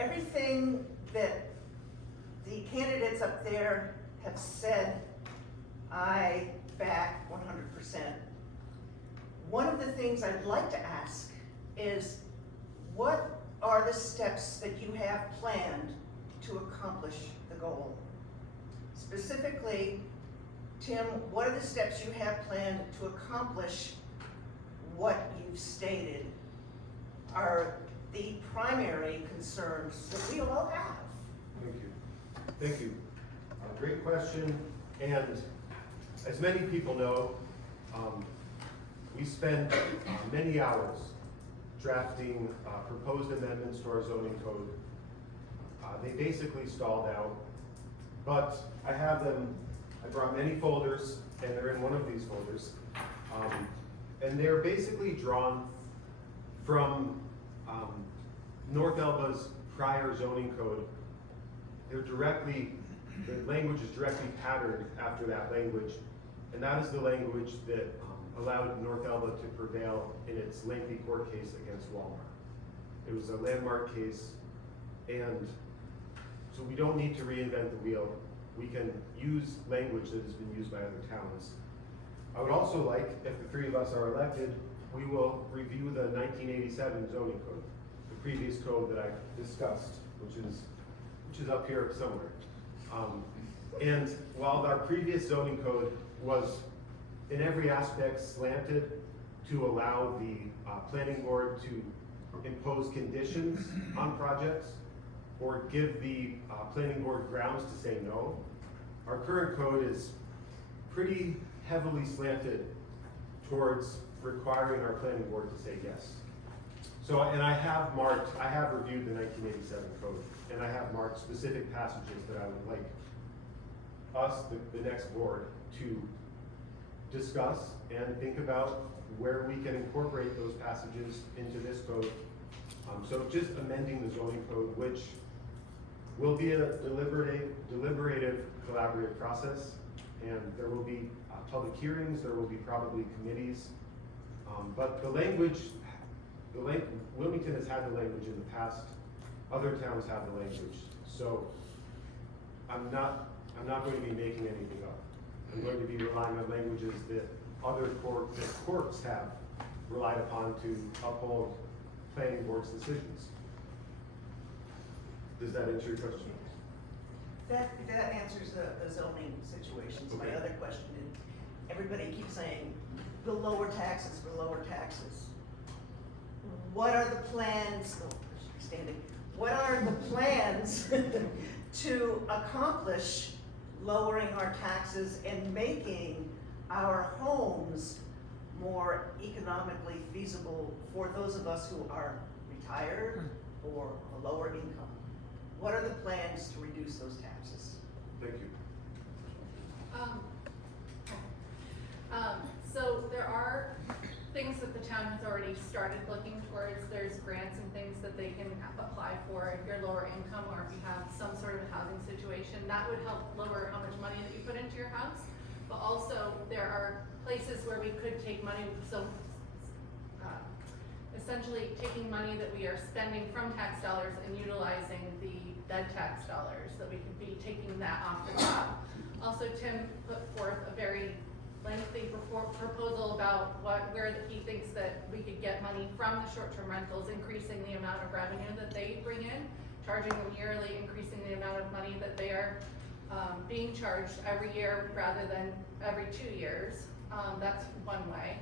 everything that the candidates up there have said, I back 100%. One of the things I'd like to ask is, what are the steps that you have planned to accomplish the goal? Specifically, Tim, what are the steps you have planned to accomplish what you've stated are the primary concerns that we all have? Thank you. Thank you. Great question. And as many people know, we spent many hours drafting proposed amendments to our zoning code. They basically stalled out, but I have them. I brought many folders, and they're in one of these folders. And they're basically drawn from North Elba's prior zoning code. The language is directly patterned after that language, and that is the language that allowed North Elba to prevail in its lengthy court case against Walmart. It was a landmark case, and so we don't need to reinvent the wheel. We can use language that has been used by other towns. I would also like, if the three of us are elected, we will review the 1987 zoning code, the previous code that I discussed, which is up here somewhere. And while our previous zoning code was in every aspect slanted to allow the planning board to impose conditions on projects or give the planning board grounds to say no, our current code is pretty heavily slanted towards requiring our planning board to say yes. So, and I have reviewed the 1987 code, and I have marked specific passages that I would like us, the next board, to discuss and think about where we can incorporate those passages into this code. So just amending the zoning code, which will be a deliberative, collaborative process, and there will be public hearings, there will be probably committees, but the language, Wilmington has had the language in the past, other towns have the language, so I'm not going to be making anything up. I'm going to be relying on languages that courts have relied upon to uphold planning board's decisions. Does that answer your question? That answers the zoning situations. Okay. My other question is, everybody keeps saying, the lower taxes for lower taxes. What are the plans, what are the plans to accomplish lowering our taxes and making our homes more economically feasible for those of us who are retired or a lower income? What are the plans to reduce those taxes? Thank you. So there are things that the town has already started looking towards. There's grants and things that they can apply for if you're lower income or if you have some sort of housing situation. That would help lower how much money that you put into your house. But also there are places where we could take money, so essentially taking money that we are spending from tax dollars and utilizing the bed tax dollars, that we could be taking that off the top. Also, Tim put forth a very lengthy proposal about where he thinks that we could get money from the short-term rentals, increasing the amount of revenue that they bring in, charging them yearly, increasing the amount of money that they are being charged every year rather than every 2 years. That's one way.